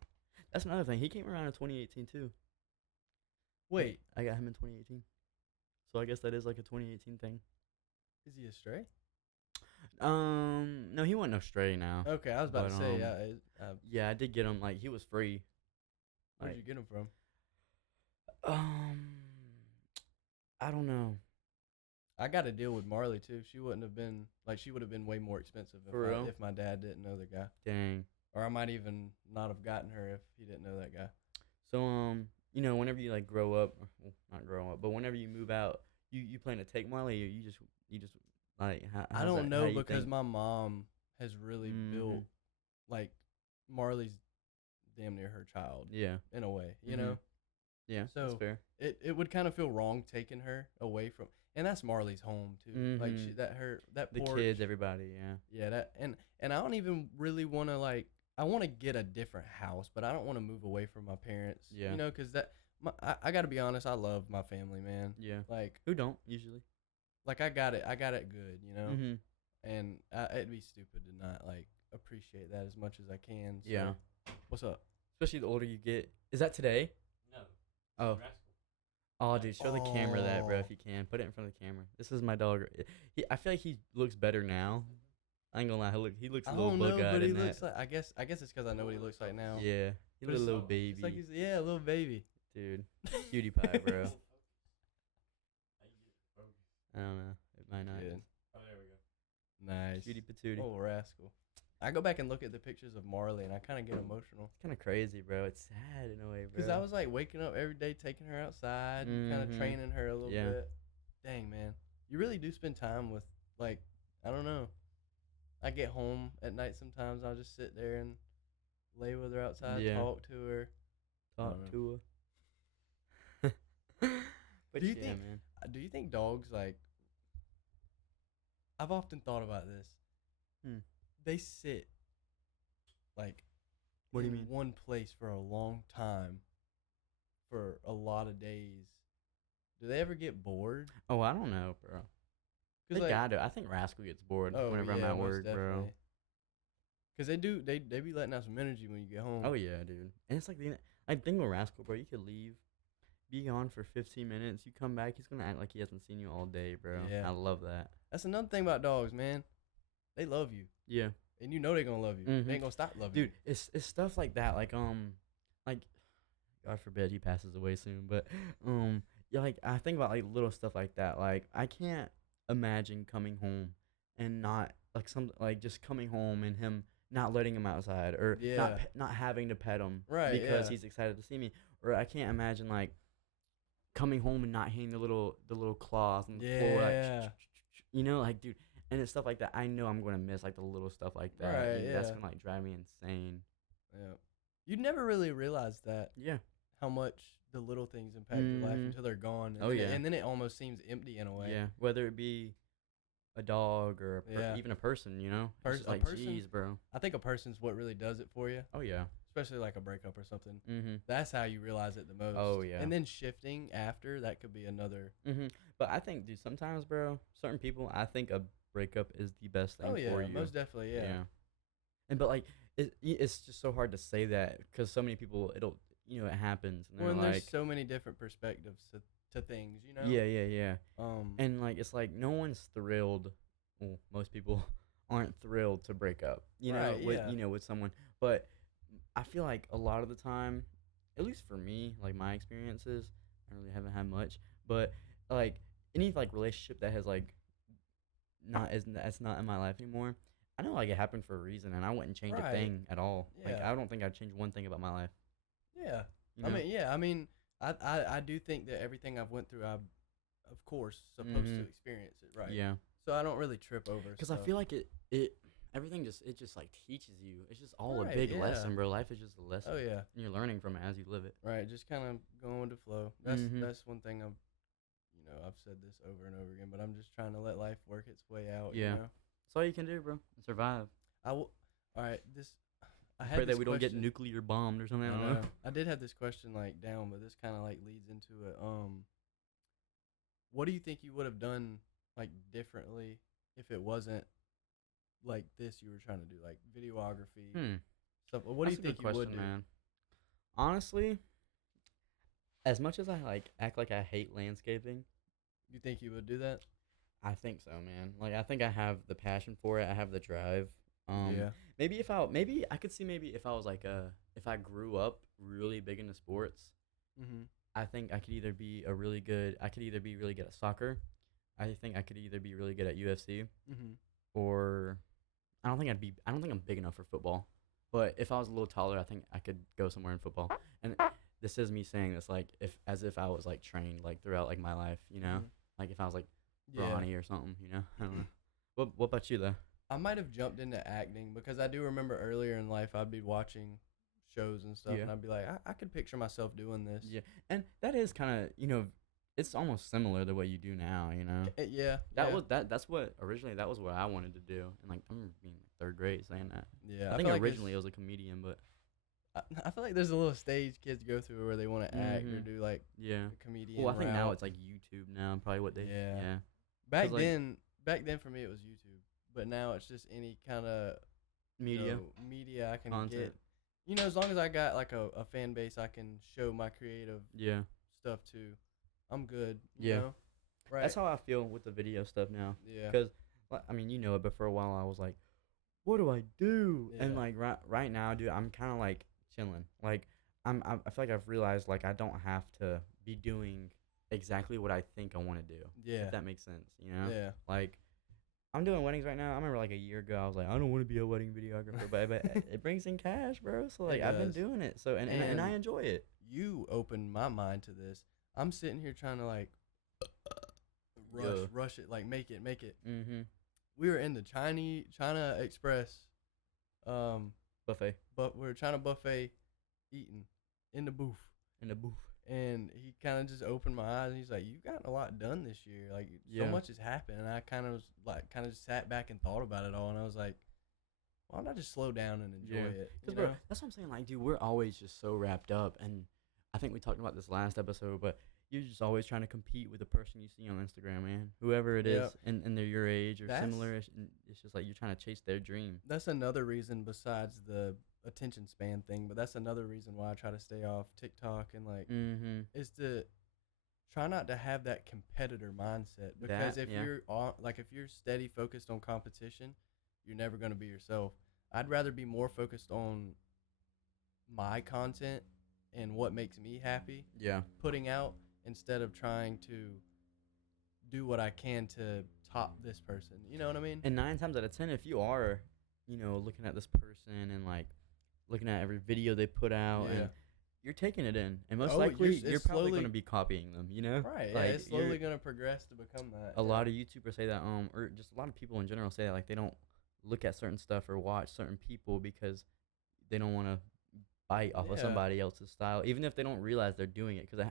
That's another thing. He came around in 2018 too. Wait. I got him in 2018. So I guess that is like a 2018 thing. Is he a stray? No, he wasn't no stray now. Okay, I was about to But, say. Yeah, I did get him. Like, he was free. Where'd Like, you get him from? I don't know. I got to deal with Marley too. She wouldn't have been she would have been way more expensive For real? if my dad didn't know the guy, Dang. or I might even not have gotten her if he didn't know that guy. So whenever you like grow up, well, not grow up, but whenever you move out, you plan to take Marley, or you just Like, I how's don't that? How know you because think? my mom has really built like Marley's damn near her child Yeah. in a way, you Mhm. know. Yeah. That's So fair. it would kind of feel wrong taking her away from, and that's Marley's home too. Like Mhm. that The porch, kids, everybody. Yeah. yeah, that and I don't even really want to like. I want to get a different house, but I don't want to move away from my parents. Yeah. You know, because I got to be honest. I love my family, man. Yeah. Like Who don't usually? I got it. I got it good. You know, Mhm. and it'd be stupid to not like appreciate that as much as I can. So, Yeah. what's up? Especially the older you get. Is that today? No. Oh. Rascal. Oh, dude, show the camera that, bro, Oh. if you can. Put it in front of the camera. This is my dog. I feel like he looks better now. I ain't gonna lie. He looks a I little don't know, bug-eyed but he in that. looks like. I guess it's because I know what he looks like now. Yeah. He But looks a it's- little it's baby. It's like he's a little baby. Dude. Cutie pie, bro. How you get it focused? I don't know. It might not. Good. Oh, there we go. Nice. Cutie patootie. Oh, rascal. I go back and look at the pictures of Marley, and I kind of get emotional. It's kind of crazy, bro. It's sad in a way, bro. Because I was like waking up every day, taking her outside, and kind of Mhm. training her a little Yeah. bit. Dang, man. You really do spend time with, like, I don't know. I get home at night sometimes. I'll just sit there and lay with her outside, Yeah. talk to her. Talk to her. But Do you yeah, think- man. Do you think dogs, like, I've often thought about this. Hmm. They sit, like, What do you in mean? one place for a long time, for a lot of days. Do they ever get bored? Oh, I don't know, bro. They 'Cause, like, gotta. I think Rascal gets bored oh, whenever I'm yeah, at most work, bro. definitely. Cause they do, they be letting out some energy when you get home. Oh yeah, dude. And it's like I think with Rascal, bro, you could leave, be gone for 15 minutes. You come back, he's gonna act like he hasn't seen you all day, bro. Yeah. I love that. That's another thing about dogs, man. They love you, Yeah, and you know they gonna love you. Mhm. They ain't gonna stop loving dude. you. It's stuff like that, like God forbid he passes away soon, but yeah, like I think about like little stuff like that. Like I can't imagine coming home and not like just coming home and him not letting him outside or Yeah. not having to pet him Right, because yeah. he's excited to see me, or I can't imagine like coming home and not hitting the little claws on the floor, Yeah. like, you know, like dude, and it's stuff like that. I know I'm gonna miss like the little stuff like that. Right, Dude, That's yeah. gonna like drive me insane. Yeah. You'd never really realize that Yeah. how much the little things impact your life Mhm. until they're gone. And Oh, then yeah. and then it almost seems empty in a way. Yeah, whether it be a dog or Yeah. even a person, you know, Pers- it's just a like, person- jeez, bro. I think a person's what really does it for you, Oh yeah. especially like a breakup or something. Mm-hmm. That's how you realize it the most. Oh, yeah. And then shifting after, that could be another. Mm-hmm. But I think, dude, sometimes, bro, certain people, I think a breakup is the best thing Oh yeah, for you. most definitely, yeah. And but like, it's just so hard to say that because so many people, it happens, and Well, they're and like, there's so many different perspectives to things, you know. yeah. Um. And like, it's like no one's thrilled. Well, most people aren't thrilled to break up, Right, with yeah. with someone. But I feel like a lot of the time, at least for me, like my experiences, I really haven't had much. But like any like relationship that has like that's not in my life anymore, I know like it happened for a reason, and I wouldn't change a Right. thing at all. Like Yeah. I don't think I'd change one thing about my life. Yeah. You I know? mean, yeah. I mean, I do think that everything I've went through, I'm of course supposed to Mhm. experience it, right? Yeah. So I don't really trip over. Because I feel like it everything just like teaches you. It's just all Right, a big yeah. lesson, bro. Life is just a lesson. Oh yeah. And you're learning from it as you live it. Right. Just kind of going with the flow. That's Mhm. that's one thing I've said this over and over again, but I'm just trying to let life work its way out. Yeah. You know? That's all you can do, bro. Survive. All right. I had Pray that this we don't get question- nuclear bombed or something. I I don't know. know. I did have this question like down, but this kind of like leads into it. What do you think you would have done like differently if it wasn't like this you were trying to do, like videography stuff? What do you That's a think good you would question, do? man? Honestly, as much as I like act like I hate landscaping, You think you would do that? I think so, man. Like I think I have the passion for it. I have the drive. Yeah. Maybe I could see maybe if I was like if I grew up really big into sports, Mm-hmm. I think I could either be really good at soccer. I think I could either be really good at UFC, Mm-hmm. or I don't think I'm big enough for football. But if I was a little taller, I think I could go somewhere in football. And this is me saying this like as if I was like trained like throughout like my life, you know? Mhm. Like if I was like Yeah. brawny or something, you know? I don't know. What about you though? I might have jumped into acting because I do remember earlier in life I'd be watching shows and stuff, Yeah. and I'd be like, I could picture myself doing this. Yeah, and that is kind of it's almost similar to what you do now. Yeah. That yeah. was that's what originally that was what I wanted to do, and like I'm being third grade saying that. Yeah. I think feel like originally it was a comedian, but I feel like there's a little stage kids go through where they want to act or Mhm. do like yeah. a comedian. Well, I think now route. it's like YouTube now, probably what they Yeah. 'Cause, back like- then for me it was YouTube, but now it's just any kind of media media I can content. get. As long as I got like a fan base I can show my creative Yeah, stuff to, I'm good. Yeah. Right. that's how I feel with the video stuff now. Yeah. Because I mean, it, but for a while I was like, what do I do? And Yeah. like right now, dude, I'm kind of like chilling. Like I feel like I've realized like I don't have to be doing exactly what I think I want to do. Yeah. If that makes sense, Yeah. Like I'm doing weddings right now. I remember like a year ago I was like, I don't want to be a wedding videographer, but it brings in cash, bro. So like I've been does. doing it. So and I enjoy it. You opened my mind to this. I'm sitting here trying to like Yeah. rush it, like make it. Mm-hmm. We were in the China Express, Buffet but we were trying to buffet, eating in the booth, in the booth. and he kind of just opened my eyes. And he's like, "You've gotten a lot done this year. Like so Yeah. much has happened." And I kind of just sat back and thought about it all, and I was like, "Why don't I just slow down and enjoy Yeah. it?" Because bro, that's what I'm saying. Like, dude, we're always just so wrapped up, and I think we talked about this last episode, but you're just always trying to compete with the person you see on Instagram, man. Whoever it is, Yep. and they're your age or That's- similar. And it's just like you're trying to chase their dream. That's another reason besides the attention span thing, but that's another reason why I try to stay off TikTok and like Mm-hmm. is to try not to have that competitor mindset, because That, if yeah. you're on, like if you're steady focused on competition, you're never going to be yourself. I'd rather be more focused on my content and what makes me happy Yeah. putting out, instead of trying to do what I can to top this person. You know what I mean? And 9 times out of 10, if you are, looking at this person and like looking at every video they put out, Yeah. and you're taking it in, and most Oh, likely it's you're probably slowly- going to be copying them. Right. Like, Yeah, it's slowly you're- going to progress to become that. a lot of YouTubers say that, or just a lot of people in general say that, like, they don't look at certain stuff or watch certain people because they don't want to bite off of Yeah. somebody else's style, even if they don't realize they're doing it. Because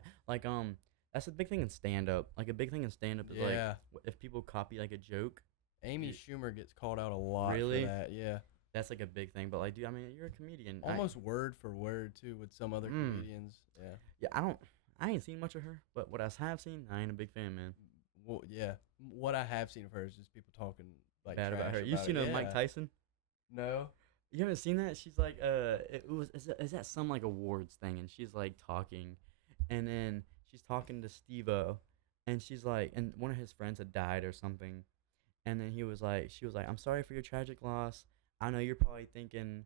that's a big thing in stand up. Like, a big thing in stand up is Yeah. like if people copy like a joke, Amy you- Schumer gets called out a lot Really? for that. Yeah. that's like a big thing. But like, dude, I mean, you're a comedian. Almost word for word too with some other Mm. comedians. Yeah. I ain't seen much of her, but what I have seen, I ain't a big fan, man. Well, yeah. What I have seen of her is just people talking like Bad about trash her. You seen it. Mike Yeah. Tyson? No. You haven't seen that? She's like, is that some like awards thing? And she's like talking, and then she's talking to Steve-O, and she's like, and one of his friends had died or something, and then she was like, I'm sorry for your tragic loss. I know you're probably thinking,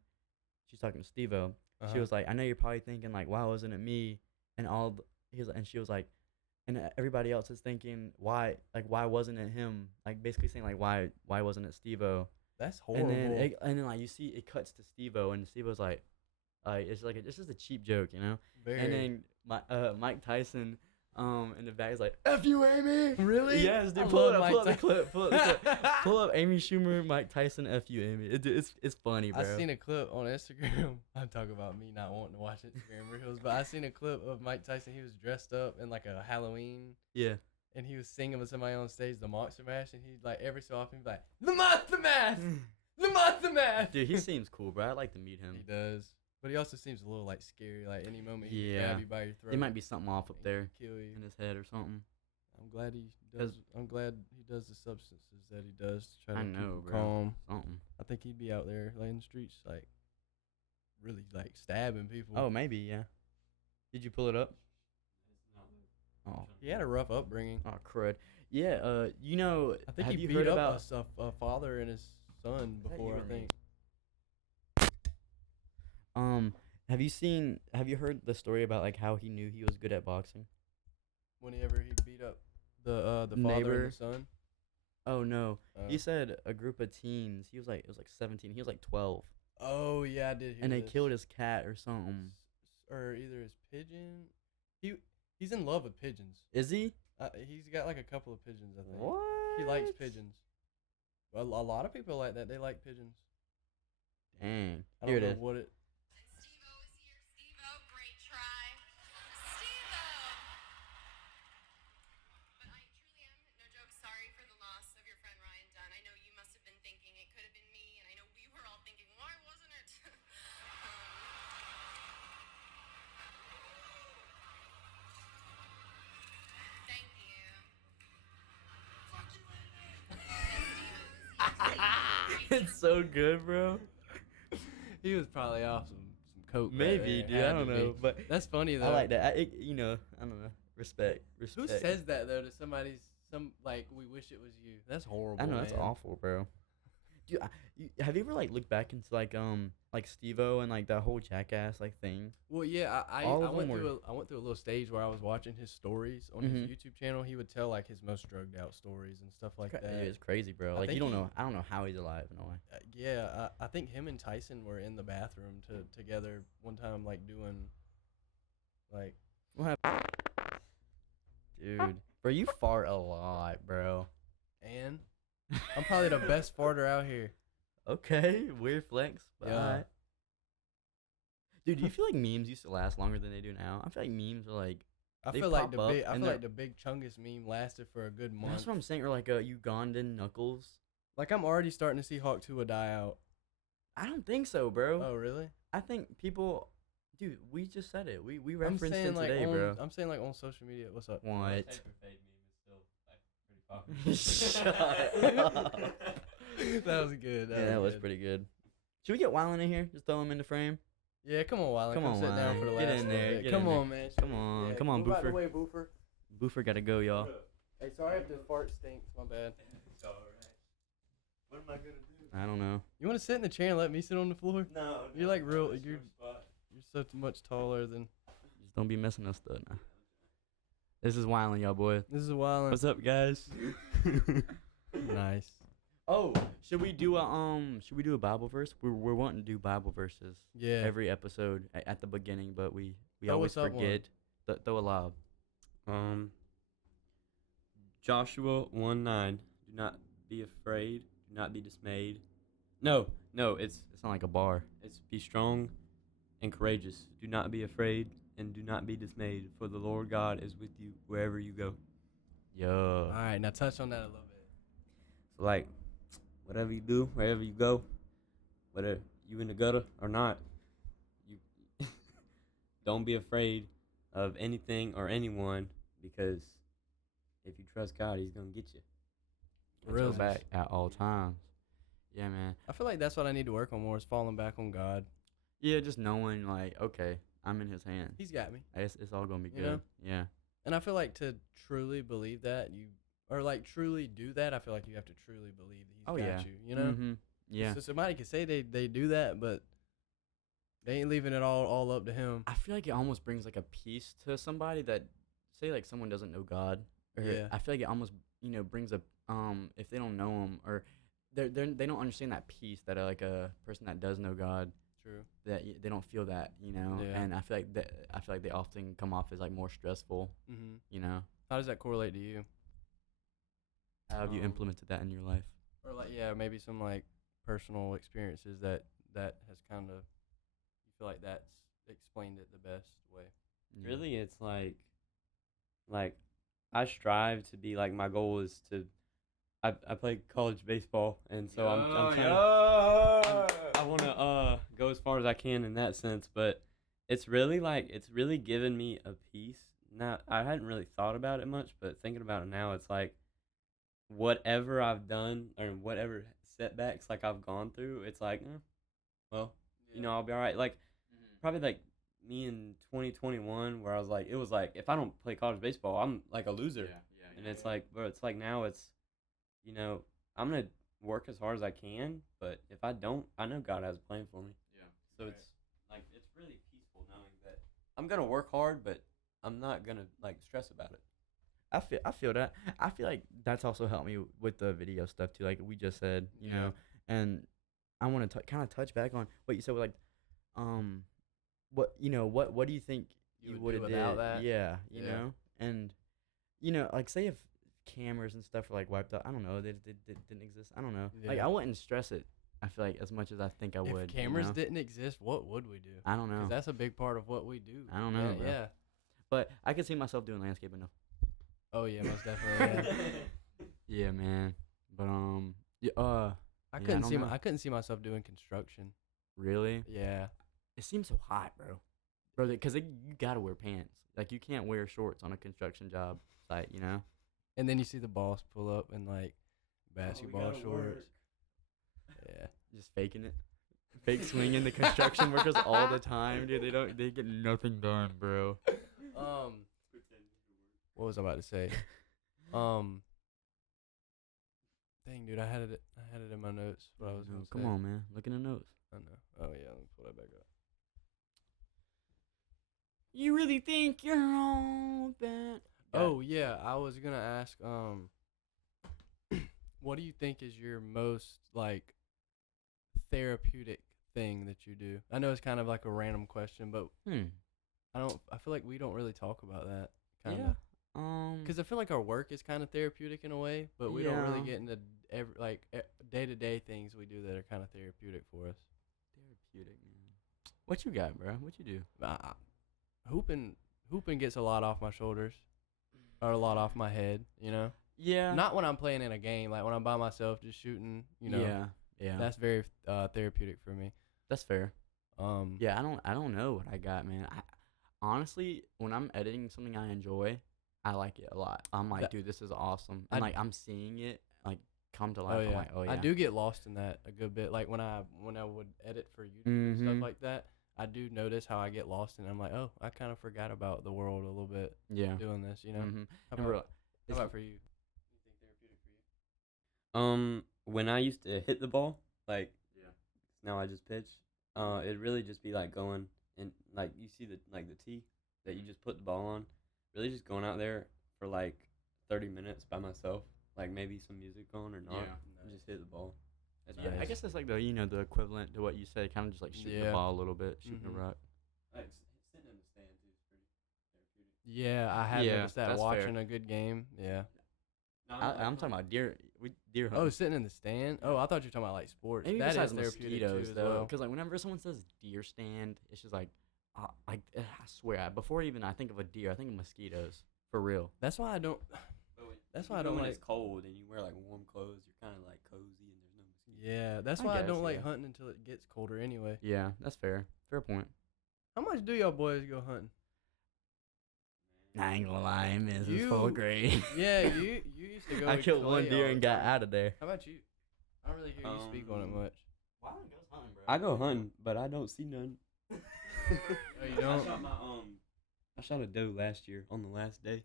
she's talking to Steve-O. She was like, I know you're probably thinking like, why wasn't it me? And and she was like, and everybody else is thinking, why wasn't it him? Like basically saying like, why wasn't it Steve-O? That's horrible. And then like you see it cuts to Steve-O, and Steve-O's like it's like it's just a cheap joke, Very. And then Mike Tyson in the back is like, F you, Amy. Really? Yes, dude. I Pull love up Mike the clip. Pull up the clip. Pull up Amy Schumer, Mike Tyson, F you, Amy. It's funny, bro. I seen a clip on Instagram. I'm talking about me not wanting to watch Instagram reels, but I seen a clip of Mike Tyson. He was dressed up in like a Halloween, Yeah. and he was singing with somebody on stage the Monster Mash, and he like every so often he'd be like, the Monster Mash, the Monster Mash. Dude, he seems cool, bro. I'd like to meet him. He does, but he also seems a little like scary. Like any moment he could Yeah. grab you by your throat. There might be something off up and there kill you. in his head or something. I'm glad he does. I'm glad he does the substances that he does to try to I keep know, him bro. calm. Something. I think he'd be out there like in the streets, like really like stabbing people. Oh, maybe, yeah. Did you pull it up? It's not Oh. He had a rough upbringing. Oh, crud. Yeah, I think have he you beat heard up about a father and his son that before. you I or me? think. have you heard the story about like how he knew he was good at boxing? Whenever he beat up the father and Neighbor. the son. Oh no. Uh, He said a group of teens. It was like 17. He was like 12, oh yeah, I did hear and they this. killed his cat or something. Or either his pigeon. He's in love with pigeons. Is he? He's got like a couple of pigeons. I think What? he likes pigeons. Well, a lot of people like that. They like pigeons. Dang. I Here don't it know is. what it. And Steve-O is here. Steve-O, great try. Steve-O! But I truly am, no joke, sorry for the loss of your friend Ryan Dunn. I know you must have been thinking it could have been me, and I know we were all thinking, why wasn't it? Thank you. It's so good, bro. He was probably off some coke. Right Maybe, there. dude. Had I to don't be. know, but That's funny though. I like that. I don't know. Respect. Who says that though to somebody's like we wish it was you? That's horrible. I know that's man. awful, bro. Dude, have you ever like looked back into like Steve-O and like that whole Jackass like thing? Well, yeah, I All of went them through I went through a little stage where I was watching his stories on his YouTube channel. He would tell like his most drugged out stories and stuff like that. Dude, it's crazy, bro. I Like you think don't he- know. I don't know how he's alive in a way. Yeah, I think him and Tyson were in the bathroom together one time, like doing like. What happened? Dude, bro, you fart a lot, bro. And I'm probably the best farter out here. Okay, weird flex. But Yeah. alright. Dude, do you feel like memes used to last longer than they do now? I feel like memes are like. I They feel like pop up I and feel like the Big Chungus meme lasted for a good month. That's what I'm saying. Or like a Ugandan Knuckles. Like I'm already starting to see Hawk 2 die out. I don't think so, bro. Oh really? I think people. Dude, we just said it. We I'm referenced saying it like today, on, bro. I'm saying like on social media. What's up? What? Paper fade meme is still like, pretty popular. Shut up. That was good. Yeah, that was good. pretty good. Should we get Wylan in here? Just throw him in the frame. Yeah, come on, Wylan. Come on, sit down for the Wylan. last Get in little there, bit. get Come in there. on, man. Come on, Yeah, come on, move out the Boofer. way, Boofer. Boofer gotta go, y'all. Hey, sorry if this fart stinks. My bad. It's alright. What am I gonna do? I don't know. You want to sit in the chair and let me sit on the floor? No. You're like real. that's You're your spot. so much taller than. Just don't be messing us up now. This is Wylan, y'all boy. This is a Wylan. What's up, guys? Nice. Oh, should we do a Bible verse? We're wanting to do Bible verses Yeah. every episode at the beginning, but we Throw always us up one. forget. Throw a lob. Joshua 1:9. Do not be afraid. Do not be dismayed. No, it's It's not like a bar. be strong and courageous. Do not be afraid and do not be dismayed, for the Lord God is with you wherever you go. Yo. All right, now touch on that a little bit. So like, whatever you do, wherever you go, whether you in the gutter or not, you don't be afraid of anything or anyone, because if you trust God, He's gonna get you. Real Go back at all times. Yeah, man. I feel like that's what I need to work on more is falling back on God. Yeah, just knowing like, okay, I'm in His hands. He's got me. It's all gonna be You good. know? Yeah. And I feel like to truly believe that or like truly do that, I feel like you have to truly believe that He's got you. You know? Mhm. Yeah. So somebody can say they do that, but they ain't leaving it all up to Him. I feel like it almost brings like a peace to somebody that, say like someone doesn't know God. Or Yeah. I feel like it almost brings a if they don't know Him, or they don't understand that peace that like a person that does know God, True. that they don't feel that, Yeah. and I feel like they often come off as like more stressful, Mm-hmm. How does that correlate to you? How have you implemented that in your life? Or like maybe some like personal experiences that has kind of you feel like that's explained it the best way. Yeah. Really, it's like I strive to be like, my goal is to. I play college baseball, and so I'm trying I want to go as far as I can in that sense, but it's really given me a peace. Now, I hadn't really thought about it much, but thinking about it now, it's like whatever I've done or whatever setbacks like I've gone through, it's like, well, I'll be all right. Like probably like me in 2021, where I was like, it was like, if I don't play college baseball, I'm like a loser. And it's like, bro, it's like now it's, I'm gonna work as hard as I can, but if I don't, I know God has a plan for me. Yeah. So it's like, it's really peaceful knowing that I'm gonna work hard, but I'm not gonna like stress about it. I feel that. I feel like that's also helped me with the video stuff too, like we just said, you Yeah. know. And I want to kind of touch back on what you said with like, what do you think You you would would do have without did? that? Yeah, you Yeah. know, and like say if cameras and stuff were like wiped out. I don't know. They didn't exist. I don't know. Yeah. Like I wouldn't stress it. I feel like as much as I think I would. If cameras you know? didn't exist, what would we do? I don't know. 'Cause that's a big part of what we do. I don't know, Yeah. bro. Yeah. But I could see myself doing landscaping though. Oh yeah, most definitely. Yeah. Yeah, man. But yeah, I Yeah, couldn't I see don't know. I couldn't see myself doing construction. really? Yeah. It seems so hot, bro. Because you gotta wear pants. Like you can't wear shorts on a construction job site, you know. And then you see the boss pull up in like basketball shorts. Yeah. Just faking it. Fake swinging the construction workers all the time, dude. They get nothing done, bro. What was I about to say? Dang, dude, I had it in my notes. What I was gonna Come say. on, man. Look in the notes. I know. Oh yeah, let me pull that back up. You really think you're all bad? Oh yeah, I was gonna ask. What do you think is your most like therapeutic thing that you do? I know it's kind of like a random question, but I feel like we don't really talk about that. Kind of. Yeah. Because I feel like our work is kind of therapeutic in a way, but we don't really Yeah. get into day-to-day things we do that are kind of therapeutic for us. Therapeutic, man. What you got, bro? What you do? Hooping gets a lot off my shoulders, or a lot off my head. You know, Yeah. not when I'm playing in a game, like when I'm by myself just shooting. You know, Yeah. Yeah. that's very therapeutic for me. That's fair. Um, Yeah, I don't know what I got, man. Honestly, when I'm editing something I enjoy, I like it a lot. I'm like, That- dude, this is awesome. I And d- like I'm seeing it like come to Oh life. yeah. I'm like, oh yeah. I do get lost in that a good bit. Like when I would edit for YouTube and stuff Mhm. like that, I do notice how I get lost in it. I'm like, oh, I kind of forgot about the world a little bit Yeah. doing this. You know. Mm-hmm. How And about, bro, how about for you? Anything therapeutic for you? When I used to hit the ball, like Yeah. now I just pitch. It'd really just be like going and like you see the tee that you just put the ball on. Really just going out there for like 30 minutes by myself, like maybe some music on or not, Yeah. and just hit the ball. That's Yeah, I nice. guess that's like the the equivalent to what you said, kind of just like shooting the Yeah. ball a little bit, shooting Mhm. a rock. Like sitting in the stand too is pretty therapeutic. Yeah, I have Yeah, noticed that that's watching fair. a good game. Yeah. No, I'm talking about deer hunting. Oh, sitting in the stand. Oh, I thought you were talking about like sports. Maybe That is besides therapeutic mosquitoes too, as though, well. because like whenever someone says deer stand, it's just like I swear, before even I think of a deer, I think of mosquitoes for real. That's why I don't. That's why I don't when like. it's cold and you wear like warm clothes. You're kind of like cozy and there's no mosquitoes. Yeah, that's I why I guess, don't like yeah. hunting until it gets colder anyway. Yeah, that's fair. Fair point. How much do y'all boys go hunting? I ain't gonna lie, I miss You- fourth grade. Yeah, you used to go. I with killed one Clay deer all and the got time. out of there. How about you? I don't really hear you speak on it much. Why don't goes hunting, bro? I go hunting, but I don't see none. Oh, you don't? I shot a doe last year on the last day,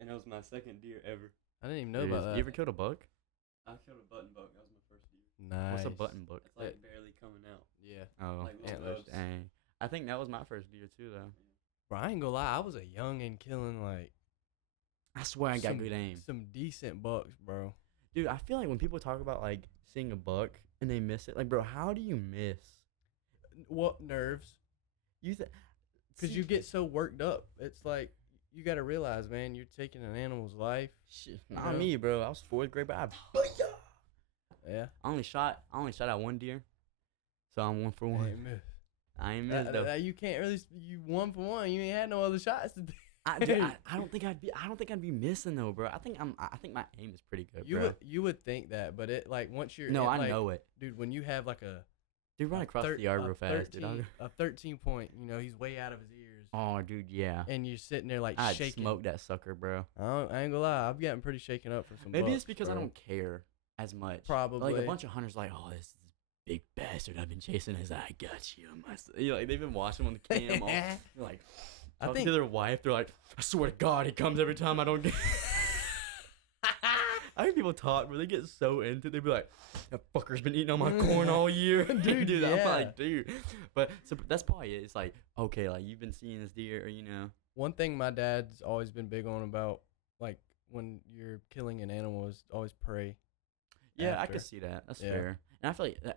and it was my second deer ever. I didn't even know about that. You ever killed a buck? I killed a button buck. That was my first deer. Nice. What's a button buck? It's like barely coming out. Yeah. Oh, Like little antlers. cubs. dang. I think that was my first deer too, though. Bro, I ain't gonna lie. I was a young and killing like I swear I got some- good aim. some decent bucks, bro. Dude, I feel like when people talk about like seeing a buck and they miss it, like, bro, how do you miss? What nerves? You Because you get so worked up. It's like you got to realize, man, you're taking an animal's life. shit. You Not know? me, bro. I was fourth grade, but Yeah. I only shot at one deer, so I'm 1 for 1. Ain't miss. I ain't missed though. You can't really. You 1 for 1. You ain't had no other shots. Dude, I don't think I'd be missing though, bro. I think my aim is pretty good, bro. You would think that, but it like once you're No, in, I like, know it. dude. When you have like a Dude, run across the yard real fast, dude. a 13 point, you know, he's way out of his ears, Oh, dude, yeah. and you're sitting there like I'd shaking. smoke that sucker, bro. I ain't gonna lie, I've gotten pretty shaken up for some. Maybe it's bucks, because I bro. don't care as much. Probably. Like a bunch of hunters, like, oh, this big bastard I've been chasing is I got you. Like they've been watching on the cam. They're like, I talking think- to their wife. They're like, I swear to God, he comes every time I don't get. I hear people talk where they get so into it. They be like, that fucker's been eating all my corn all year. Dude, I'm yeah. like, dude. But so that's probably it. It's like, okay, like you've been seeing this deer, or, you know. One thing my dad's always been big on about, like when you're killing an animal, is always pray. Yeah, I after. could see that. That's Yeah. fair. And I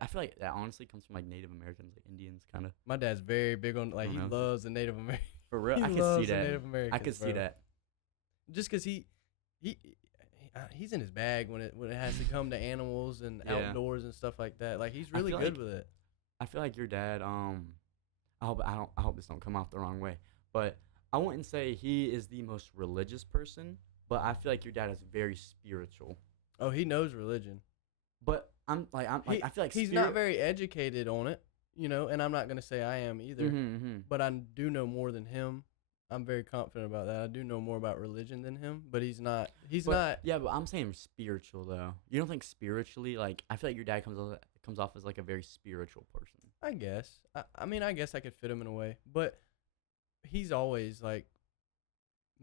feel like that honestly comes from like Native Americans, like Indians, kind of. My dad's very big on like I he don't know. loves the Native Americans. For real, He I can loves see the that. Native I Americans, could see bro. that. Just because he, he's in his bag when it has to come to animals and Yeah. outdoors and stuff like that. Like he's I really feel good like- with it. I feel like your dad. I hope this don't come off the wrong way, but I wouldn't say he is the most religious person, but I feel like your dad is very spiritual. Oh, he knows religion. But I feel like he's not very educated on it, you know, and I'm not gonna say I am either. But I do know more than him. I'm very confident about that. I do know more about religion than him, but he's not. Yeah, but I'm saying spiritual though. You don't think spiritually? Like I feel like your dad comes off as like a very spiritual person. I guess. I mean, I guess I could fit him in a way, but he's always like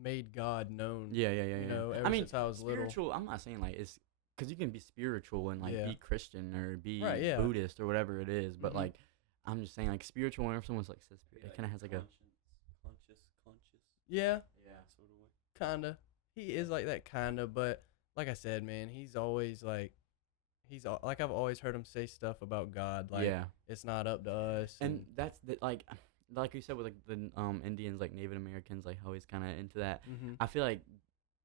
made God known. Yeah. You know, ever since I was spiritual. little. I'm not saying like it's because you can be spiritual and like Yeah. be Christian or be Right, yeah. Buddhist or whatever it is, but Mhm. like I'm just saying like spiritual. Whenever someone's like says spirit, it kind of has like a conscious. Yeah, yeah. Sort of way. kinda. He is like that kinda, but like I said, man, he's always like, like I've always heard him say stuff about God, like yeah. it's not up to us. And that's like you said with like the Indians, like Native Americans, like how he's kind of into that. Mhm. I feel like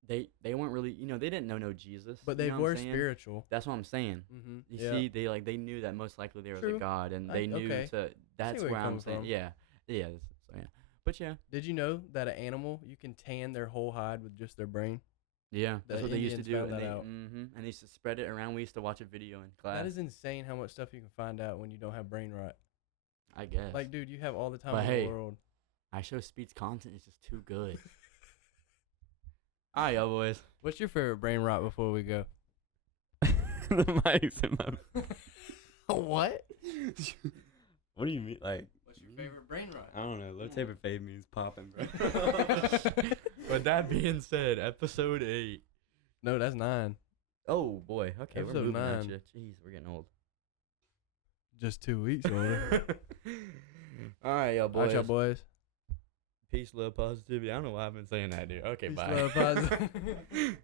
they weren't really, they didn't know no Jesus, But you they know what were I'm saying? spiritual. That's what I'm saying. Mm-hmm. You Yeah. see, they knew that most likely there was a True. God, and I- they knew okay. to. That's where where you're I'm coming saying, from. yeah. So yeah, but yeah, Did you know that an animal, you can tan their whole hide with just their brain? yeah. That's The what they used to Indians do, found and that they out. and they used to spread it around. We used to watch a video in class. That is insane how much stuff you can find out when you don't have brain rot. I guess. Like, dude, you have all the time But in hey, the world. I show Speed's content is just too good. All right, y'all boys. What's your favorite brain rot before we go? The mic's in my. What? What do you mean? Like, What's your favorite brain rot? I don't know. Low taper fade means popping, bro. With that being said, episode 8. No, that's 9. Oh boy. Okay, we're Episode moving at 9. you. Jeez, we're getting old. Just 2 weeks older. All right, y'all All boys. right, y'all boys. Peace, love, positivity. I don't know why I've been saying that, dude. Okay, Peace, bye. love, positive.